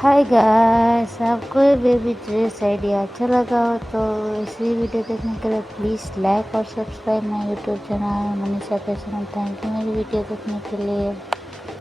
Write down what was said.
Hi guys, आपको ये baby dress idea अच्छा लगा हो तो इसी वीडियो देखने के लिए प्लीज़ लाइक और subscribe my YouTube channel Manisha fashion. Thank you मेरी वीडियो देखने के लिए।